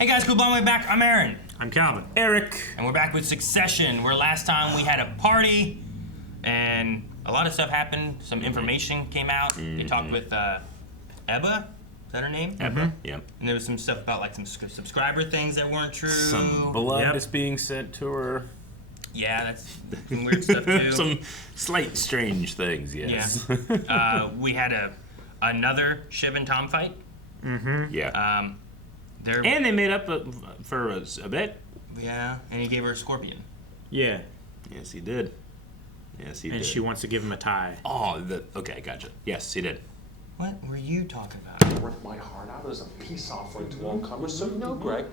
Hey guys, cool blowing back. I'm Aaron. I'm Calvin. Eric. And we're back with Succession, where last time we had a party and a lot of stuff happened. Some information came out. They talked with Ebba. Is that her name? Ebba, yep. And there was some stuff about like some subscriber things that weren't true. Some blood is being sent to her. Yeah, that's some weird stuff too. Some slight strange things, yes. Yeah. We had another Shiv and Tom fight. Mm-hmm. Yeah. And they made up for a bit. Yeah, and he gave her a scorpion. Yeah. Yes, he did. Yes, he did. And she wants to give him a tie. Oh, okay, gotcha. Yes, he did. What were you talking about? I worked my heart out as a peace offering to all comers, so Greg,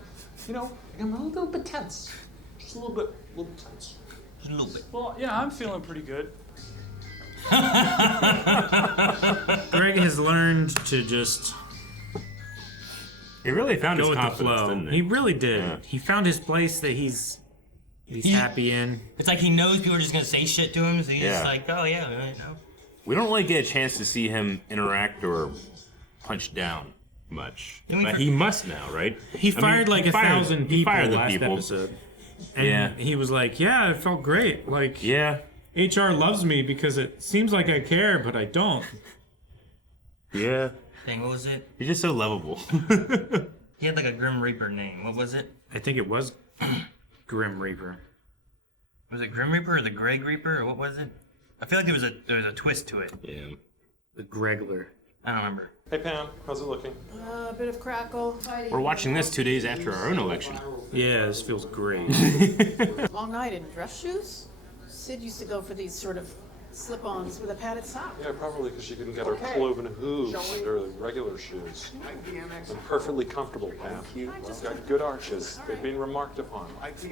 I'm a little bit tense. Just a little bit tense. Just a little bit. Well, yeah, I'm feeling pretty good. Greg has learned to just He really found his go with the confidence, flow. didn't He he? really did. Yeah. He found his place that he's happy in. It's like he knows people are just gonna say shit to him, so he's just Yeah. like, oh yeah, you know. We don't really get a chance to see him interact or punch down much. But he must now, right? He fired like 1,000 people last people. episode. And Yeah. he was like, yeah, it felt great. Like, Yeah. HR loves me because it seems like I care, but I don't. Yeah. Dang, what was it? He's just so lovable. He had like a Grim Reaper name. What was it? I think it was Grim Reaper. Was it Grim Reaper or the Greg Reaper or what was it? I feel like there was a twist to it. Yeah. The Gregler. I don't remember. Hey Pam, how's it looking? A bit of crackle. We're watching this 2 days after our own election. Yeah, this feels great. Long night in dress shoes? Sid used to go for these sort of slip-ons with a padded sock. Yeah, probably because she couldn't get her cloven hooves under the regular shoes. I'm perfectly comfortable, Pam. I've got good arches. They've been remarked upon.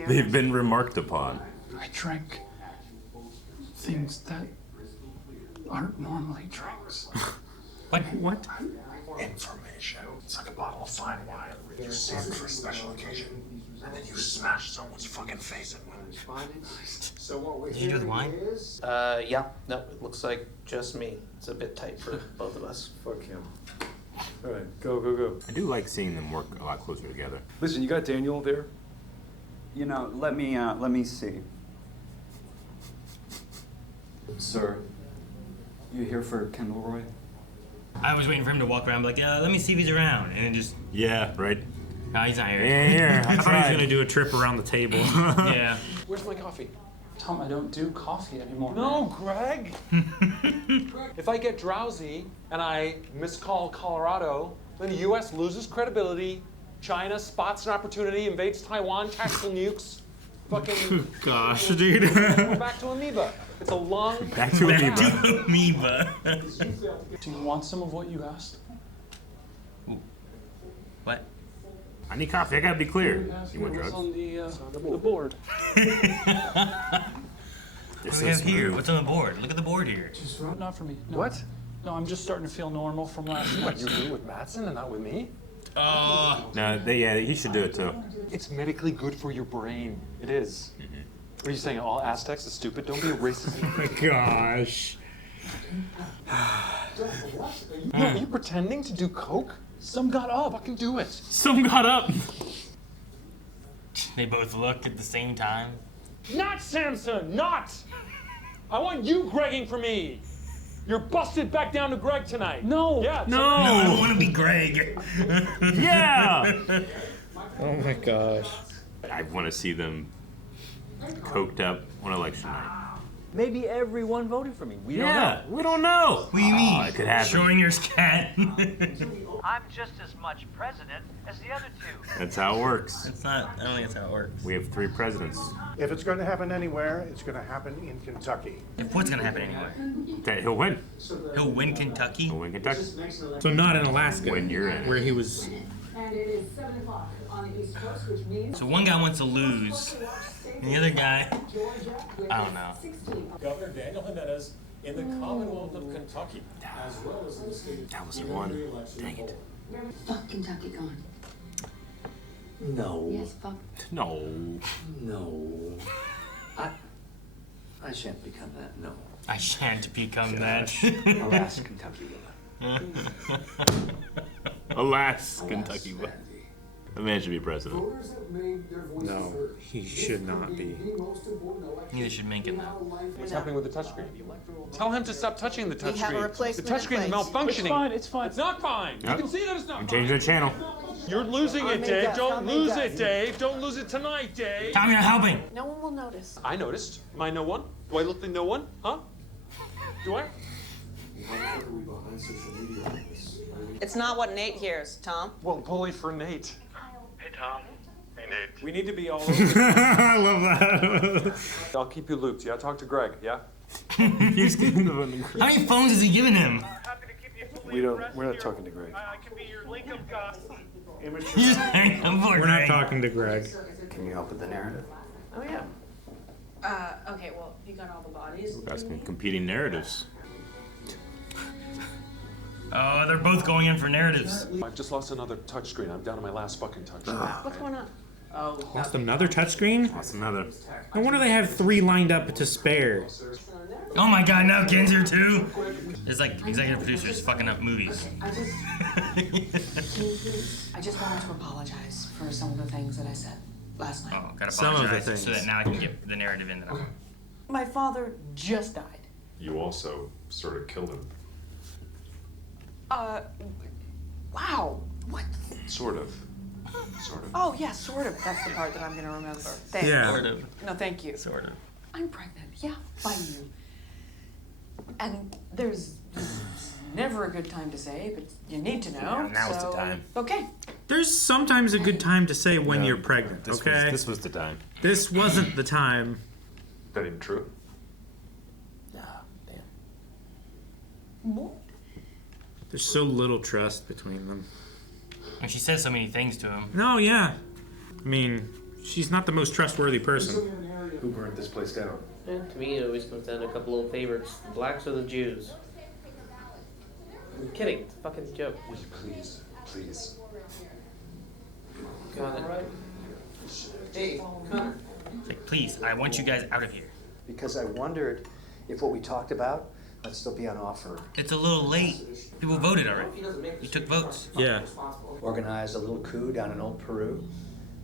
They've been remarked upon. I drink things that aren't normally drinks. What? Information. It's like a bottle of fine wine. You save it for a special occasion, and then you smash someone's fucking face in with it. Did you do the wine? Yeah. No, it looks like just me. It's a bit tight for both of us. Fuck him. All right, go. I do like seeing them work a lot closer together. Listen, you got Daniel there? You know, let me see. Sir, you here for Kendall Roy? I was waiting for him to walk around like, let me see if he's around. And then just, Yeah, right? no, he's not here. Yeah, here. I thought he was going to do a trip around the table. Yeah. Where's my coffee? Tom, I don't do coffee anymore. No, Greg! If I get drowsy and I miscall Colorado, then the U.S. loses credibility, China spots an opportunity, invades Taiwan, tactical nukes, fucking... Gosh, dude. We're back to amoeba. It's a long... Back to Back Amoeba. to Amoeba. Do you want some of what you asked? What? I need coffee. I gotta be clear. You want What's drugs? on the board? What do we have here? What's on the board? Look at the board here. Not for me. No. What? No, I'm just starting to feel normal from last night. What, you're doing with Mattson and not with me? Oh. No, he should do it too. It's medically good for your brain. It is. What are you saying? All Aztecs are stupid? Don't be a racist. Gosh. Are you pretending to do coke? Some got up. Fucking do it. Some got up. They both look at the same time. Not Samson. Not. I want you Gregging for me. You're busted back down to Greg tonight. No. Yeah. No, I don't want to be Greg. Yeah. Oh my gosh. I want to see them coked up on election night. Maybe everyone voted for me. We don't know. Yeah, we don't know. What do you mean? It could happen. Schrodinger's cat. I'm just as much president as the other two. That's how it works. It's not, I don't think that's how it works. We have 3 presidents. If it's going to happen anywhere, it's going to happen in Kentucky. If what's gonna happen anyway? That he'll win. He'll win Kentucky? He'll win Kentucky. So not in Alaska. When you're in. Where he was. And it is 7 o'clock on the East Coast, which means... So one guy wants to lose, and the other guy, I don't know. Governor Daniel Jimenez in the Commonwealth of Kentucky. That was the one. Dang it. Fuck Kentucky gone. No. Yes, fuck. No. No. I shan't become that, no. I shan't become that. Alas, Kentucky. Alas, Kentucky. The man should be president. No, he should not be. Neither should Mencken though. What's happening with the touchscreen? Tell him to stop touching the touchscreen. We have a replacement The touchscreen is in place. malfunctioning. It's fine, it's fine. It's not fine. Yep. You can see that it's not fine. Change the channel. You're losing it, Dave. Don't lose it, Dave. Don't lose it tonight, Dave. Tommy, you're helping. No one will notice. I noticed. Am I no one? Do I look like no one? Huh? Do I? It's not what Nate hears, Tom. Well, bully for Nate. Hey, Tom. Hey, Nate. We need to be all I love that. I'll keep you looped, yeah? Talk to Greg, yeah? He's getting the phone. How many phones is he giving him? Happy to keep you fully We're not talking to Greg. I can be your link of God. You just hang him for We're not Greg. talking to Greg. Can you help with the narrative? Oh, yeah. Okay, well, you got all the bodies. Got some competing narratives. Oh, they're both going in for narratives. I've just lost another touchscreen. I'm down to my last fucking touchscreen. What's going on? Oh, Lost another touchscreen? That's another. No wonder they have 3 lined up to spare. Oh my god, now Ken's here too. It's like executive producers fucking up movies. I just wanted to apologize for some of the things that I said last night. Oh, gotta Some of the apologize so things. that now I can get the narrative in. That My father just died. You also sort of killed him. Wow. What? Sort of. Sort of. Oh, yeah, sort of. That's the part that I'm gonna remember. Thanks. Yeah. Sort of. No, thank you. Sort of. I'm pregnant, yeah, by you. And there's never a good time to say, but you need to know. Yeah, now's the so- time. Okay. There's sometimes a good time to say when you're pregnant, okay? This was the time. This wasn't the time. Is that even true? What? There's so little trust between them. And she says so many things to him. No, yeah. I mean, she's not the most trustworthy person. Who burned this place down? Yeah, to me, it always comes down to a couple little favorites: the blacks or the Jews. I'm kidding. It's a fucking joke. Will you please, please? Connor. Hey, Connor. It's like, please, I want you guys out of here. Because I wondered if what we talked about might still be on offer. It's a little late. People voted already. You took votes. Yeah. Organized a little coup down in old Peru.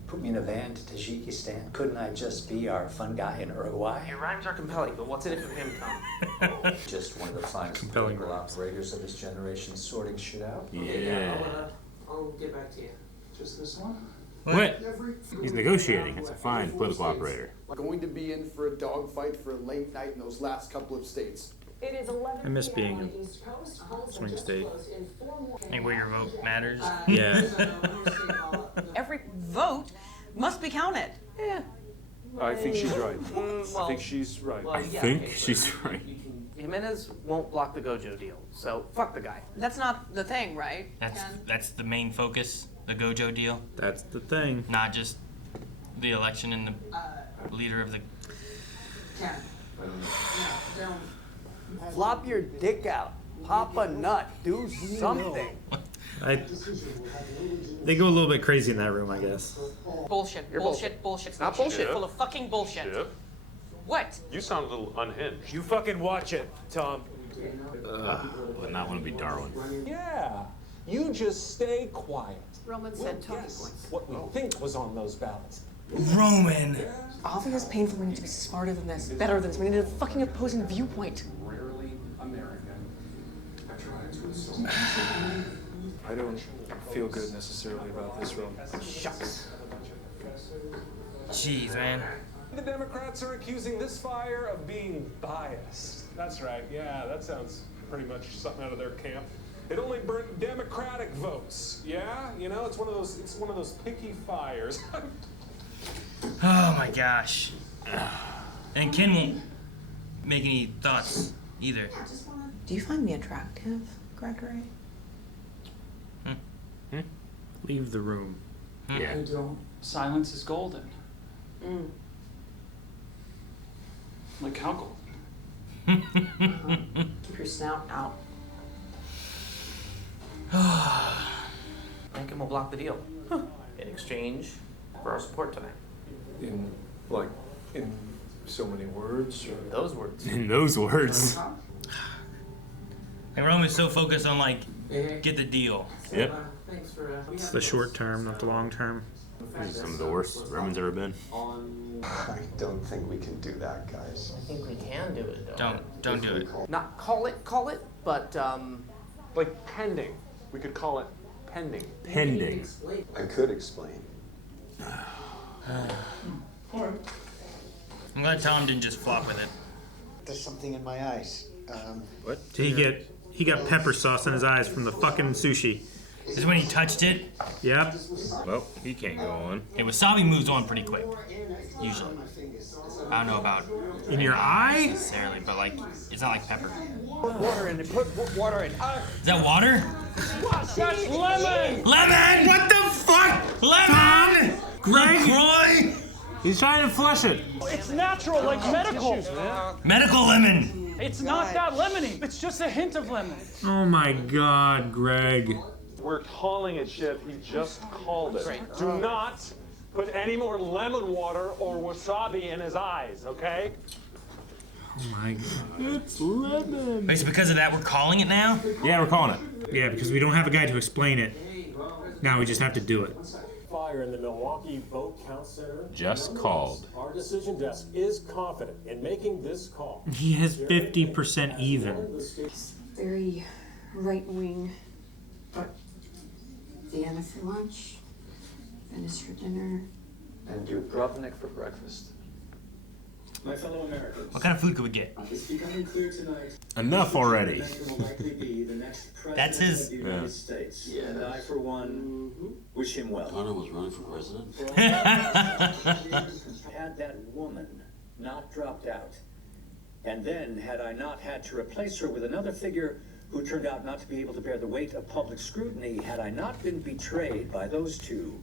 Put me in a van to Tajikistan. Couldn't I just be our fun guy in Uruguay? Your rhymes are compelling, but what's in it for him, Tom? Just one of the finest Compelling political rhymes. operators of his generation sorting shit out. Yeah. I'll get back to you. Just this one? What? He's negotiating. It's a fine political operator. Going to be in for a dogfight for a late night in those last couple of states. It is 11 I miss being in swing state. And where your vote matters. Yeah. Every vote must be counted. Yeah. I think she's right. well- I think she's right. Well, I yeah, think okay, she's but right. Jimenez won't block the Gojo deal, so fuck the guy. That's not the thing, right? That's the main focus, the Gojo deal, That's the thing. not just the election and the leader of the. Flop your dick out. Pop a nut. Do something. They go a little bit crazy in that room, I guess. Bullshit, You're bullshit, bullshit. Not bullshit. bullshit. Full of fucking bullshit. Shiv, What? you sound a little unhinged. You fucking watch it, Tom. Would not want to be Darwin. Yeah. You just stay quiet. Roman said talking points. What we think was on those ballots. Roman. All things painful, we need to be smarter than this, better than this. We need a fucking opposing viewpoint. Rarely American. I tried to insult I don't feel good necessarily about this, Roman. Shucks. Jeez, man. The Democrats are accusing this fire of being biased. That's right. Yeah, that sounds pretty much something out of their camp. It only burnt Democratic votes. Yeah, you know, it's one of those picky fires. Oh my gosh. And Ken won't make any thoughts either. Do you find me attractive, Gregory? Leave the room. Yeah. I don't. Silence is golden. Like how golden? Keep your snout out. Mencken will block the deal in exchange for our support tonight. In so many words, or Those words. In those words. And Roman's so focused on like, get the deal. Yep. It's the short term, not the long term. This is some of the worst Roman's ever been. I don't think we can do that, guys. I think we can do it, though. Don't do it. Not call it, but, Like pending. We could call it pending. Pending. I could explain. I'm glad Tom didn't just flop with it. There's something in my eyes. What? He got pepper sauce in his eyes from the fucking sushi. This is when he touched it. Yep. Well, he can't go on. Hey, wasabi moves on pretty quick. Usually. I don't know about In your eye? necessarily, but like, it's not like pepper. Water in it. Put water in. Is that water? That's lemon! Lemon! What the fuck? Lemon! Greg? Croix! He's trying to flush it. It's natural, like medical. Medical lemon! It's not that lemony. It's just a hint of lemon. Oh my god, Greg. We're calling it, Shiv. He just called it. Great. Do not put any more lemon water or wasabi in his eyes, okay? Oh my god. It's lemon. Wait, so because of that, we're calling it now? Yeah, we're calling it. Yeah, because we don't have a guy to explain it. Now we just have to do it. Fire in the Milwaukee Vote Count Center. Just called. Our decision desk is confident in making this call. He has 50% even. Very right wing. But Vienna for lunch, Venice for dinner. And you Grubnik for breakfast. My fellow Americans, What kind of food could we get? it's becoming clear tonight. Enough already. Mencken will likely be the next president That's his- of the United States. And I, for one, wish him well. Donald was running for president. Had that woman not dropped out, and then had I not had to replace her with another figure who turned out not to be able to bear the weight of public scrutiny, had I not been betrayed by those two,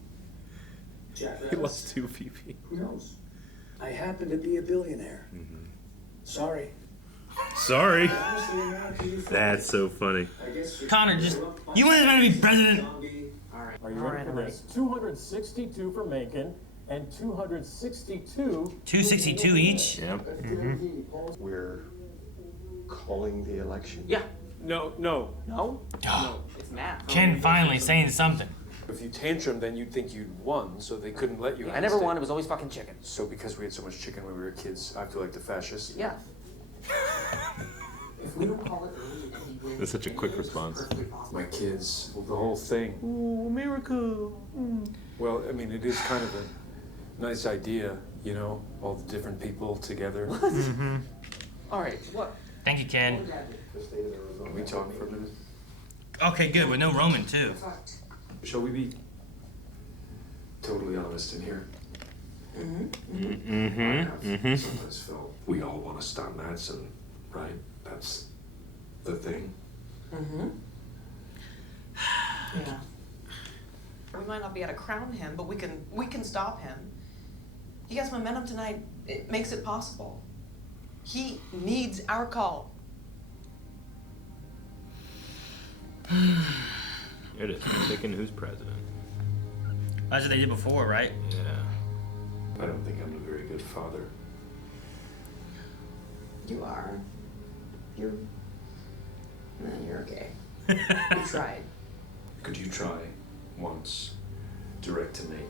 He lost 2 PP. who knows? I happen to be a billionaire. Sorry. Sorry. That's so funny. Connor, just, you want this man to be president? Are you ready for this? 262 for Mencken and 262. 262 each? Yep. We're calling the election. Yeah. No. No. It's math. Ken finally saying something. If you tantrum, then you'd think you'd won, so they couldn't let you. I never won. It was always fucking chicken. So because we had so much chicken when we were kids, I feel like the fascists. Yeah. If we don't call it early, That's such a quick response. My kids, the whole thing. Ooh, America. Well, I mean, it is kind of a nice idea, you know, all the different people together. All right, what? Thank you, Ken. Can we talk for a minute? Okay, good, with no Roman, too. Shall we be totally honest in here? I have sometimes felt we all want to stop Madsen, right? That's the thing. Yeah. We might not be able to crown him, but we can stop him. He has momentum tonight. It makes it possible. He needs our call. It is. Picking who's president. That's what they did before, right? Yeah. I don't think I'm a very good father. You are. You're okay. You tried. Could you try once, direct to Nate,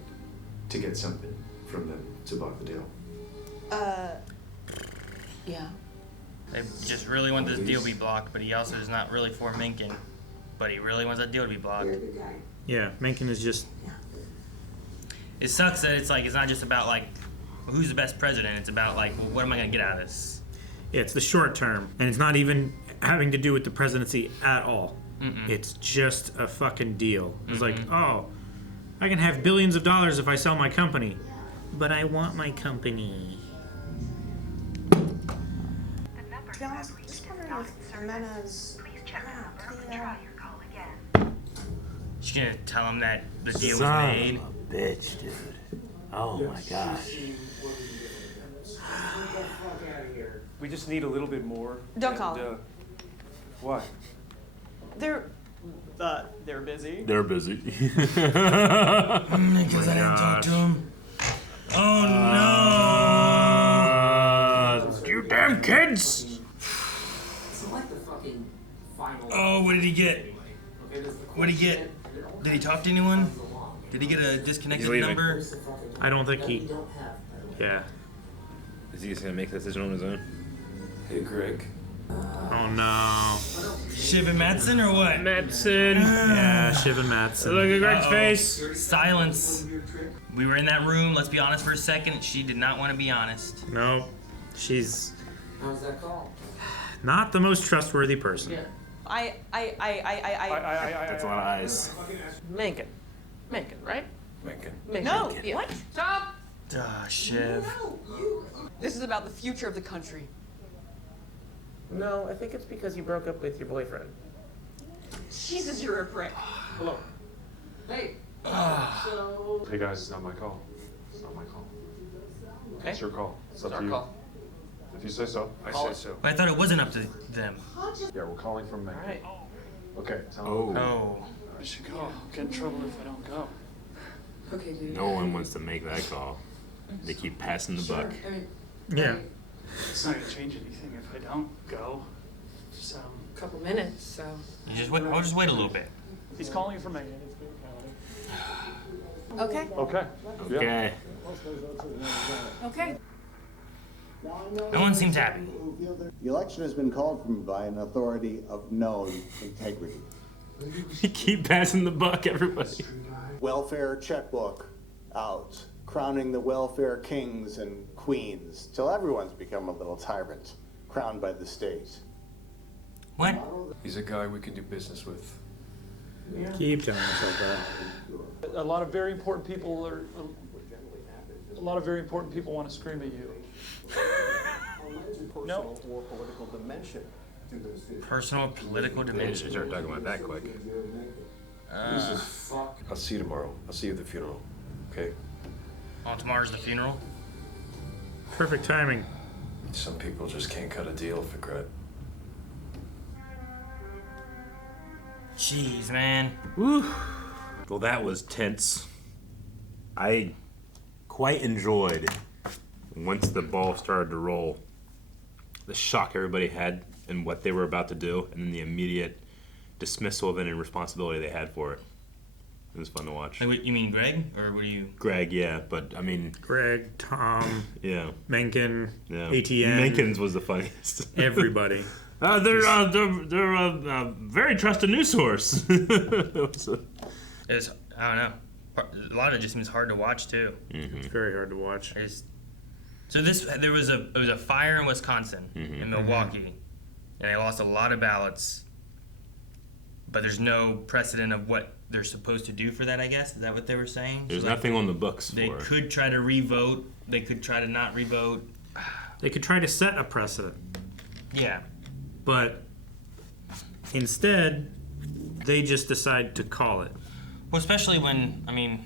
to get something from them to block the deal? Yeah. They just really want this deal to be blocked, but he also is not really for Mencken. But he really wants that deal to be blocked. Yeah, Mencken is just... It sucks that it's like, it's not just about like, who's the best president? It's about like, well, what am I gonna get out of this? Yeah, it's the short term, and it's not even having to do with the presidency at all. It's just a fucking deal. It's like, oh, I can have billions of dollars if I sell my company, but I want my company. To be honest, I'm just wondering if Mena's... She's gonna tell him that the deal was Son made. of a bitch, dude. Oh my gosh. We just need a little bit more. Don't call him. What? They're busy. They're busy. Because I didn't talk to him. Oh no! You damn kids! Oh, what did he get? What did he get? Did he talk to anyone? Did he get a disconnected number? I don't think he. Yeah. Is he just gonna make the decision on his own? Hey, Greg. Oh no. Shiv and Madsen or what? Madsen. Yeah, Shiv and Madsen. Look at Greg's face. Silence. We were in that room. Let's be honest for a second. She did not want to be honest. No, she's How's that call? not the most trustworthy person. Yeah. That's a lot of eyes. Mencken. Mencken, right? Mencken. No. Yeah. What? Stop! Shiv. This is about the future of the country. No, I think it's because you broke up with your boyfriend. Jesus, you're a prick. Hello. Hey. Hey guys, it's not my call. It's not my call. Okay. It's your call. It's up It's to our you. call. If you say so, I say so. But I thought it wasn't up to them. Yeah, we're calling from Mencken. All right. Okay, tell them. Oh. I should go. I'll get in trouble if I don't go. Okay, dude. No one wants to make that call. They keep passing the buck. I mean, Yeah. It's not gonna change anything if I don't go. Just, a couple minutes, so. You just wait. I'll just wait a little bit. he's calling you from Mencken. Okay. Okay. Yeah. Okay. Okay. No one seems happy. The election has been called for by an authority of known integrity. You keep passing the buck, everybody. Welfare checkbook out, crowning the welfare kings and queens, till everyone's become a little tyrant, crowned by the state. What? He's a guy we can do business with. Keep telling yourself that. A lot of very important people want to scream at you. No. Or political dimension to those issues. Personal political They dimension. should start talking about that quick. I'll see you tomorrow. I'll see you at the funeral. Okay? Oh, tomorrow's the funeral? Perfect timing. Some people just can't cut a deal for credit. Jeez, man. Woo. Well, that was tense. I quite enjoyed, once the ball started to roll, the shock everybody had in what they were about to do, and then the immediate dismissal of any responsibility they had for it. It was fun to watch. Like, you mean Greg, or were you? Greg, yeah, but I mean, Greg, Tom, yeah, Mencken, yeah. ATN. Mencken's was the funniest. Everybody. They're a very trusted news source. It's, I don't know. A lot of it just seems hard to watch too. Mm-hmm. It's very hard to watch. So there was a fire in Wisconsin, in Milwaukee, and they lost a lot of ballots. But there's no precedent of what they're supposed to do for that, I guess. Is that what they were saying? There's So, nothing on the books for They it. could try to revote. They could try to not revote. They could try to set a precedent. Yeah. But instead, they just decide to call it. Well, especially when, I mean,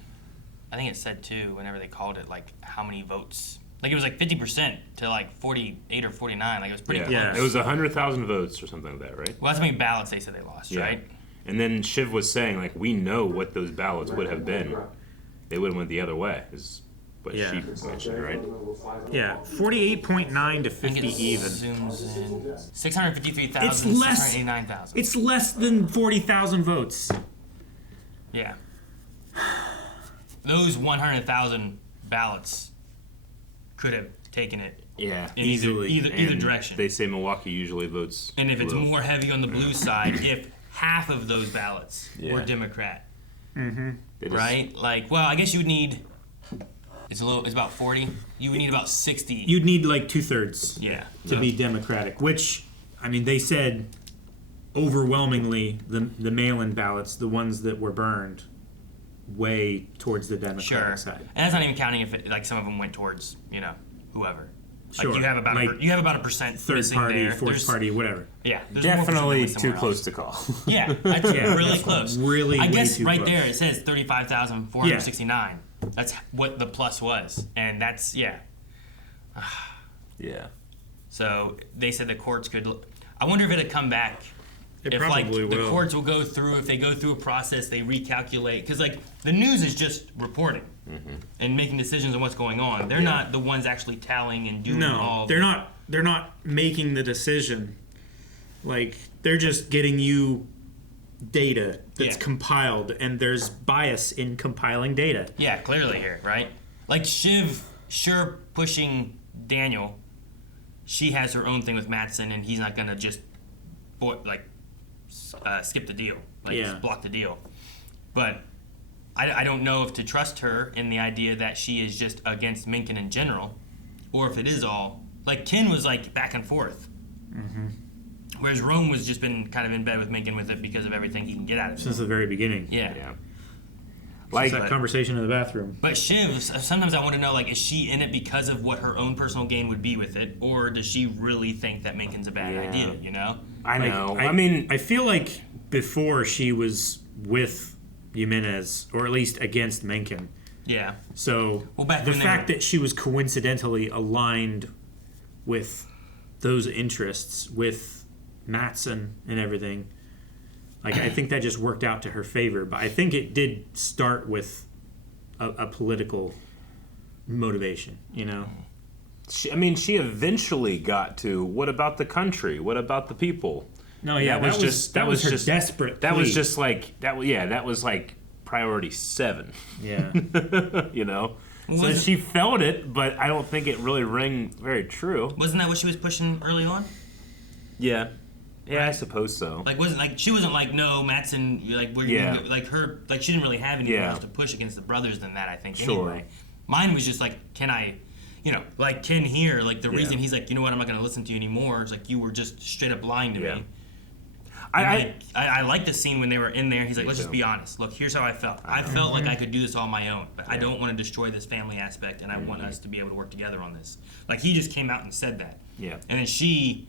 I think it said too, whenever they called it, like, how many votes. Like, it was like 50% to like 48 or 49. Like, it was pretty close. Yeah. It was 100,000 votes or something like that, right? Well, that's how many ballots they said they lost, right? And then Shiv was saying, like, we know what those ballots would have been. They would have went the other way, is what she mentioned, right? Yeah, 48.9 to 50 even. Zooms in. 653,000, It's less. 689,000. It's less than 40,000 votes. Yeah. Those 100,000 ballots could have taken it. Yeah, in easily. Either direction. They say Milwaukee usually votes And if it's blue. more heavy on the blue side, if half of those ballots were Yeah. Democrat, Mm-hmm. right? Like, well, I guess you would need. It's about 40. You would need about 60. You'd need like 2/3. Yeah. To be Democratic, which, I mean, they said overwhelmingly the mail-in ballots, the ones that were burned, way towards the Democratic Sure. side. And that's not even counting if like some of them went towards whoever. Sure. Like you have about a percent third missing party, there. fourth There's- party, whatever. Yeah, there's more Definitely percent too somewhere close else. to call. Yeah, that's Yeah, really that's close. really I way guess too right close. there it says 35,469. That's what the plus was, and that's Yeah. So they said the courts could. I wonder if it'd come back. It if like probably the will. courts will go through, if they go through a process, they recalculate, because like the news is just reporting and making decisions on what's going on. They're not the ones actually tallying and doing all. They're not. They're not making the decision. Like, they're just getting you data that's compiled, and there's bias in compiling data. Yeah, clearly here, right? Like Shiv, sure, pushing Daniel. She has her own thing with Mattson, and he's not gonna just skip the deal, just block the deal. But I don't know if to trust her in the idea that she is just against Mencken in general, or if it is all like Ken was like back and forth. Mm-hmm. Whereas Rome was just been kind of in bed with Mencken with it because of everything he can get out of it. Since the very beginning. Yeah. Like that conversation in the bathroom. But Shiv, sometimes I want to know, like, is she in it because of what her own personal gain would be with it, or does she really think that Mencken's a bad idea, you know? I know. I mean, I feel like before she was with Jimenez, or at least against Mencken. Yeah. So back the when fact that she was coincidentally aligned with those interests, with Mattson and everything, like I think that just worked out to her favor. But I think it did start with a political motivation, you know? She eventually got to, what about the country? What about the people? No, yeah, that was her desperate That was plea. just like, that was like priority 7. Yeah. You know? So she felt it, but I don't think it really rang very true. Wasn't that what she was pushing early on? Yeah. Yeah, I suppose so. Like, she wasn't like, no, Mattson, like, we're gonna go, like, her, like, she didn't really have anything else to push against the brothers than that, I think, anyway. Mine was just like, can I, you know, like Ken here, like, the reason he's like, you know what, I'm not going to listen to you anymore, is like, you were just straight up lying to me. I like the scene when they were in there. He's like, let's just be honest. Look, here's how I felt. I felt like I could do this on my own, but I don't want to destroy this family aspect, and I want us to be able to work together on this. Like, he just came out and said that. Yeah. And then she...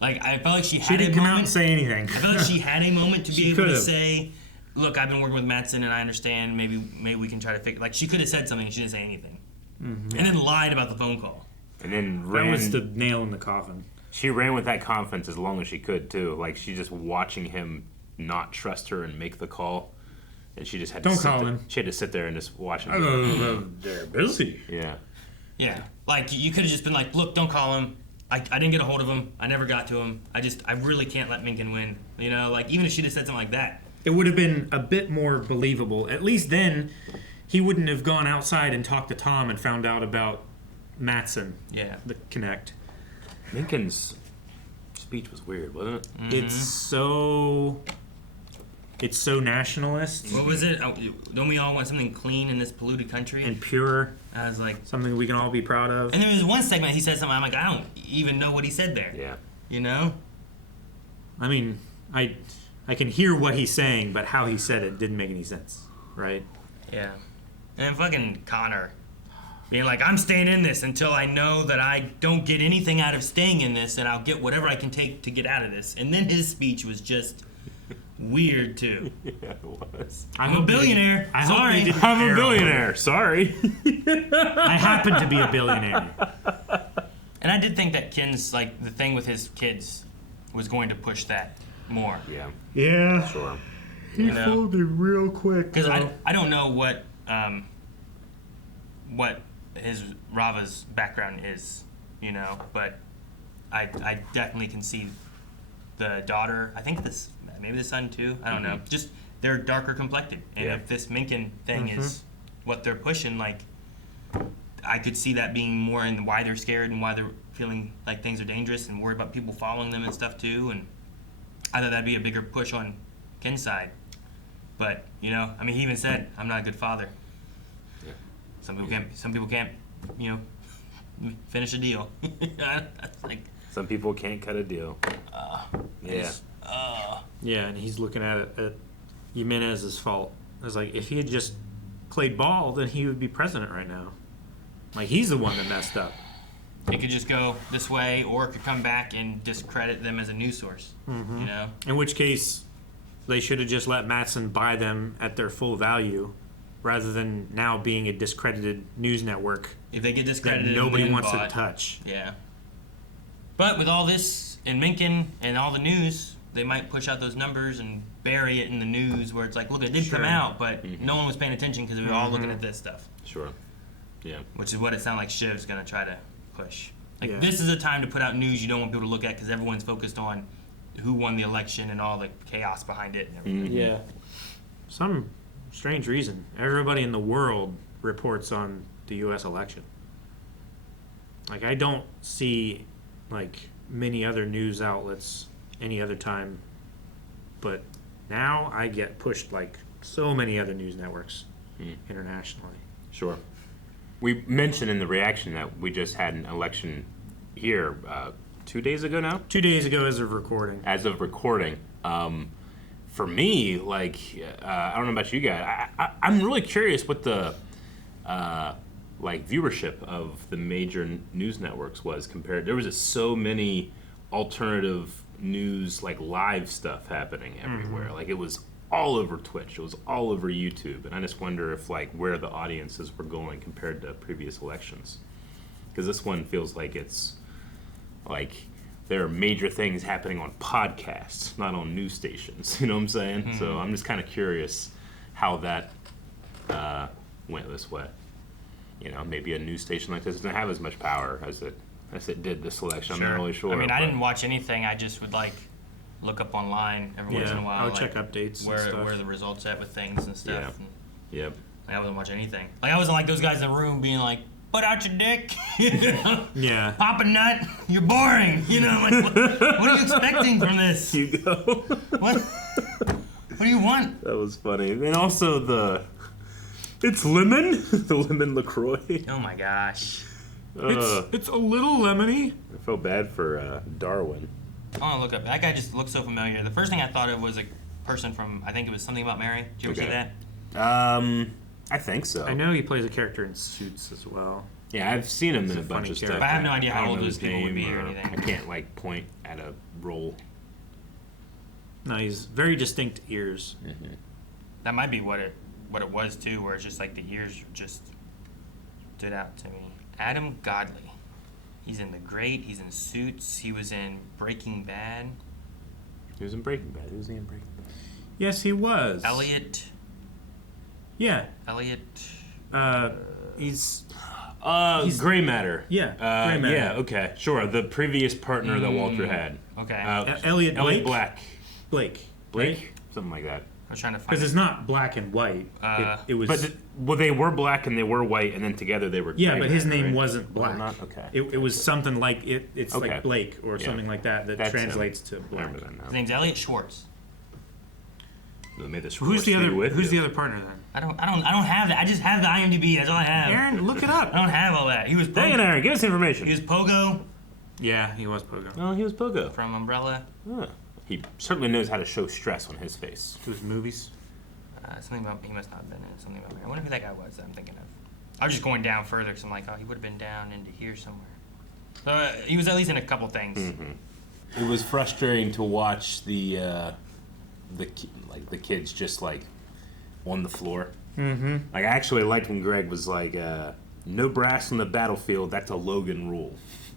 Like, I felt like she didn't come out and say anything. I felt like she had a moment to be able to say, look, I've been working with Mattson and I understand, maybe we can try to fix it. Like, she could have said something and she didn't say anything. Mm-hmm. And then lied about the phone call. And then that was the nail in the coffin. She ran with that confidence as long as she could, too. Like, she just watching him not trust her and make the call. And she just had to She had to sit there and just watch him. They're busy. Yeah. Yeah. Like, you could have just been like, look, don't call him. I didn't get a hold of him. I never got to him. I really can't let Mencken win. You know, like, even if she'd have said something like that. It would have been a bit more believable. At least then, he wouldn't have gone outside and talked to Tom and found out about Mattson. Yeah. The Connect. Mencken's speech was weird, wasn't it? Mm-hmm. It's so nationalist. What was it? Don't we all want something clean in this polluted country? And pure. I was like... Something we can all be proud of. And there was one segment he said something, I'm like, I don't even know what he said there. Yeah. You know? I mean, I can hear what he's saying, but how he said it didn't make any sense, right? Yeah. And fucking Connor being like, I'm staying in this until I know that I don't get anything out of staying in this, and I'll get whatever I can take to get out of this. And then his speech was just... weird too. Yeah, it was. I'm a billionaire. Sorry. I'm a billionaire. Sorry. I happen to be a billionaire. And I did think that Ken's, like, the thing with his kids was going to push that more. Yeah. Yeah. Sure. He folded real quick. Because I don't know what his Rava's background is, you know, but I definitely can see the daughter. I think maybe the son too. I don't know. Just they're darker complected, and if this Mencken thing is what they're pushing, like I could see that being more in why they're scared and why they're feeling like things are dangerous and worried about people following them and stuff too. And I thought that'd be a bigger push on Ken's side. But you know, I mean, he even said, "I'm not a good father." Yeah. Some people can't, you know, finish a deal. Like, some people can't cut a deal. Yeah. Yeah, and he's looking at it at Jimenez's fault. It was like, if he had just played ball, then he would be president right now. Like, he's the one that messed up. It could just go this way, or it could come back and discredit them as a news source. Mm-hmm. You know? In which case, they should have just let Mattson buy them at their full value, rather than now being a discredited news network. If they get discredited, that nobody wants bought, to touch. Yeah. But with all this and Mencken and all the news, they might push out those numbers and bury it in the news where it's like, look, it did come out, but no one was paying attention because we were all looking at this stuff. Sure. Yeah. Which is what it sounds like Shiv's going to try to push. Like, this is a time to put out news you don't want people to look at because everyone's focused on who won the election and all the chaos behind it and everything. Yeah. Some strange reason, everybody in the world reports on the U.S. election. Like, I don't see, like, many other news outlets any other time, but now I get pushed like so many other news networks internationally. Sure. We mentioned in the reaction that we just had an election here 2 days ago now? 2 days ago as of recording. As of recording. For me, like, I don't know about you guys, I'm really curious what the like viewership of the major news networks was compared. There was just so many alternative news, like live stuff happening everywhere. Like it was all over Twitch, it was all over YouTube, and I just wonder if like where the audiences were going compared to previous elections. Because this one feels like it's like there are major things happening on podcasts, not on news stations. You know what I'm saying? So I'm just kind of curious how that went this way. You know, maybe a news station like this doesn't have as much power as it did this election. I'm not really sure. I mean, I didn't watch anything. I just would like look up online every once in a while. I would like, check updates where and stuff. where the results at with things and stuff. Yeah. And, Yep. like, I wasn't watching anything. Like I wasn't like those guys in the room being like, "Put out your dick," you know? Yeah. "Pop a nut, you're boring," you know? Like, what are you expecting from this? You go. What do you want? That was funny. And also it's lemon, the lemon LaCroix. Oh my gosh. It's a little lemony. I felt bad for Darwin. I want to look up. That guy just looks so familiar. The first thing I thought of was a person from, I think it was Something About Mary. Did you ever see that? I think so. I know he plays a character in Suits as well. Yeah, I've seen him He's in a a bunch funny of stuff. character. But I have no idea I how don't old know those his people would name be or anything. I can't like point at a role. No, he's very distinct ears. That might be what it was too, where it's just like the ears just stood out to me. Adam Godley. He's in The Great. He's in Suits. He was in Breaking Bad. He was in Breaking Bad. Who was he in Breaking Bad? Yes, he was. Elliot. Yeah. Elliot. He's Gray Matter. Yeah. Gray Matter. Yeah. Okay. Sure. The previous partner that Walter had. Okay. Elliot Blake? Black. Blake. Blake. Something like that. I was trying to find. Because it's not black and white. It was. But they were black and they were white, and then together they were. Yeah, Gray but his Matter, name right? wasn't Black. Not okay. It was something like it's Okay. like Blake or Yeah. something like that That's translates to Black. His name's Elliot Schwartz. Who's the other partner then? I don't have that. I just have the IMDb. That's all I have. Aaron, look it up. I don't have all that. He was. Dang it, Aaron! Give us information. He was Pogo Yeah, he was Pogo. Oh, he was Pogo. from Umbrella. Huh. He certainly knows how to show stress on his face. To his movies. Something about he must not have been in something about Mary. I wonder who that guy was that I'm thinking of. I was just going down further because I'm like, oh, he would have been down into here somewhere. He was at least in a couple things. It was frustrating to watch the kids just like on the floor. Mm-hmm. Like I actually liked when Greg was like, "No brass on the battlefield. That's a Logan rule."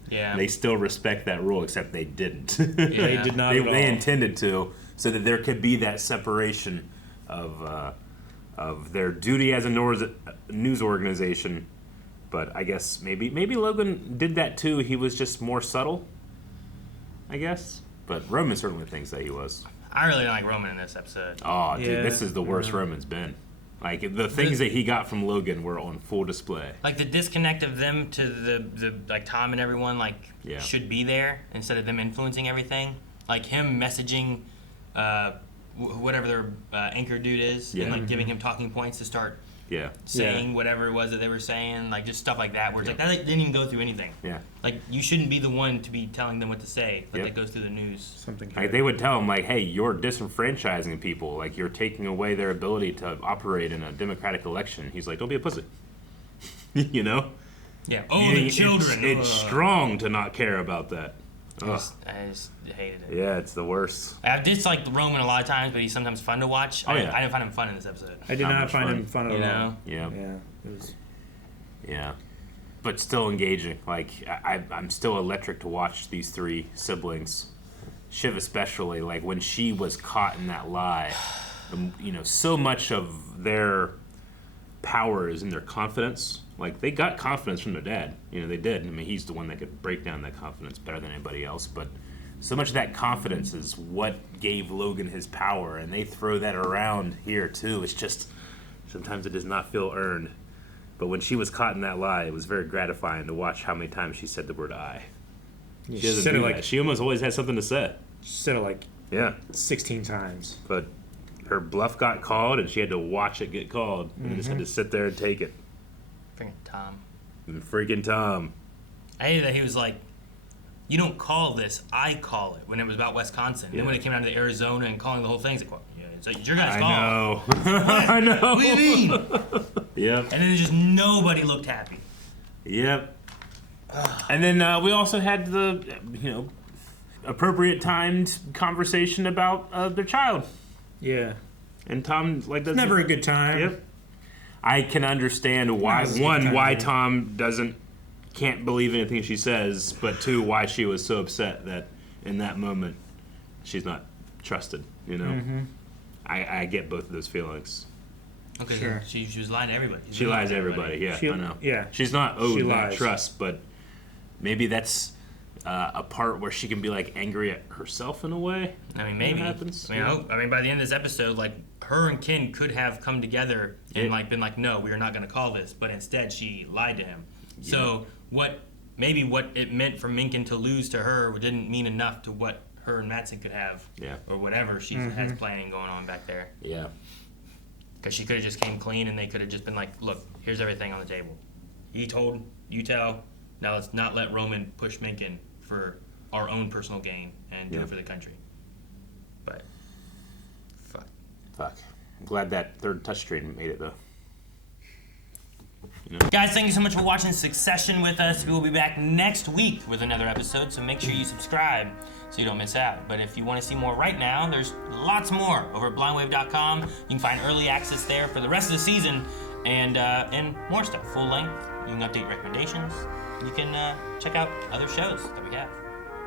Yeah. They still respect that rule, except they didn't. They did not. They intended to, so that there could be that separation of their duty as a news organization. But I guess maybe Logan did that too. He was just more subtle, I guess. But Roman certainly thinks that he was. I really don't like Roman in this episode. Oh, dude, Yeah. this is the worst Roman's been. Like the things that he got from Logan were on full display. Like the disconnect of them to the like Tom and everyone Yeah. should be there instead of them influencing everything. Like him messaging whatever their anchor dude is and like giving him talking points to start Yeah. saying whatever it was that they were saying, like just stuff like that where it's like that didn't even go through anything. Yeah. Like you shouldn't be the one to be telling them what to say, but Yep. that goes through the news. Something. Like they would tell him, like, "Hey, you're disenfranchising people. Like you're taking away their ability to operate in a democratic election." He's like, "Don't be a pussy." You know? Yeah. Oh, the children. It's strong to not care about that. I just hated it. Yeah, it's the worst. I did like Roman a lot of times, but he's sometimes fun to watch. Oh, I yeah. didn't find him fun in this episode. I did not find him fun at all. Yeah. Yeah. It was. Yeah. But still engaging. Like I'm still electric to watch these three siblings. Shiv especially, like when she was caught in that lie, so much of their power is in their confidence. Like they got confidence from their dad. They did. I mean, he's the one that could break down that confidence better than anybody else. But so much of that confidence is what gave Logan his power, and they throw that around here too. It's just sometimes it does not feel earned. But when she was caught in that lie, it was very gratifying to watch how many times she said the word "I." She doesn't said do it that. like She almost always has something to say. she said it like 16 times. But her bluff got called, and she had to watch it get called, and just had to sit there and take it. Freaking Tom. And freaking Tom. I hated that he was like, "You don't call this, I call it," when it was about Wisconsin. Yeah. Then when it came down to Arizona and calling the whole thing, it's like, well, yeah, it's like, your guys' I call. know. What? I know. What do you mean? Yep. And then just nobody looked happy. Yep. And then we also had the, appropriate timed conversation about their child. Yeah. And Tom doesn't. Never a good time. Yep. I can understand why why Tom can't believe anything she says, but two, why she was so upset that in that moment she's not trusted. Mm-hmm. I get both of those feelings. Okay, Sure. she was lying to everybody. She lies to everybody. Yeah, I know. Yeah. She's not owed She that lies. trust, but maybe that's a part where she can be angry at herself in a way. I mean, maybe. That happens. I mean, I hope. I mean, by the end of this episode, her and Ken could have come together and been like, no, we are not going to call this. But instead, she lied to him. Yeah. So what it meant for Mencken to lose to her didn't mean enough to what her and Madsen could have, or whatever she has planning going on back there. Yeah. Because she could have just came clean and they could have just been like, look, here's everything on the table. He told, you tell. Now let's not let Roman push Mencken for our own personal gain and do it for the country. But fuck. I'm glad that third touchscreen made it though. Guys, thank you so much for watching Succession with us. We will be back next week with another episode, so make sure you subscribe so you don't miss out. But if you want to see more right now, there's lots more over at blindwave.com. You can find early access there for the rest of the season and more stuff, full length. You can update recommendations. You can check out other shows that we have.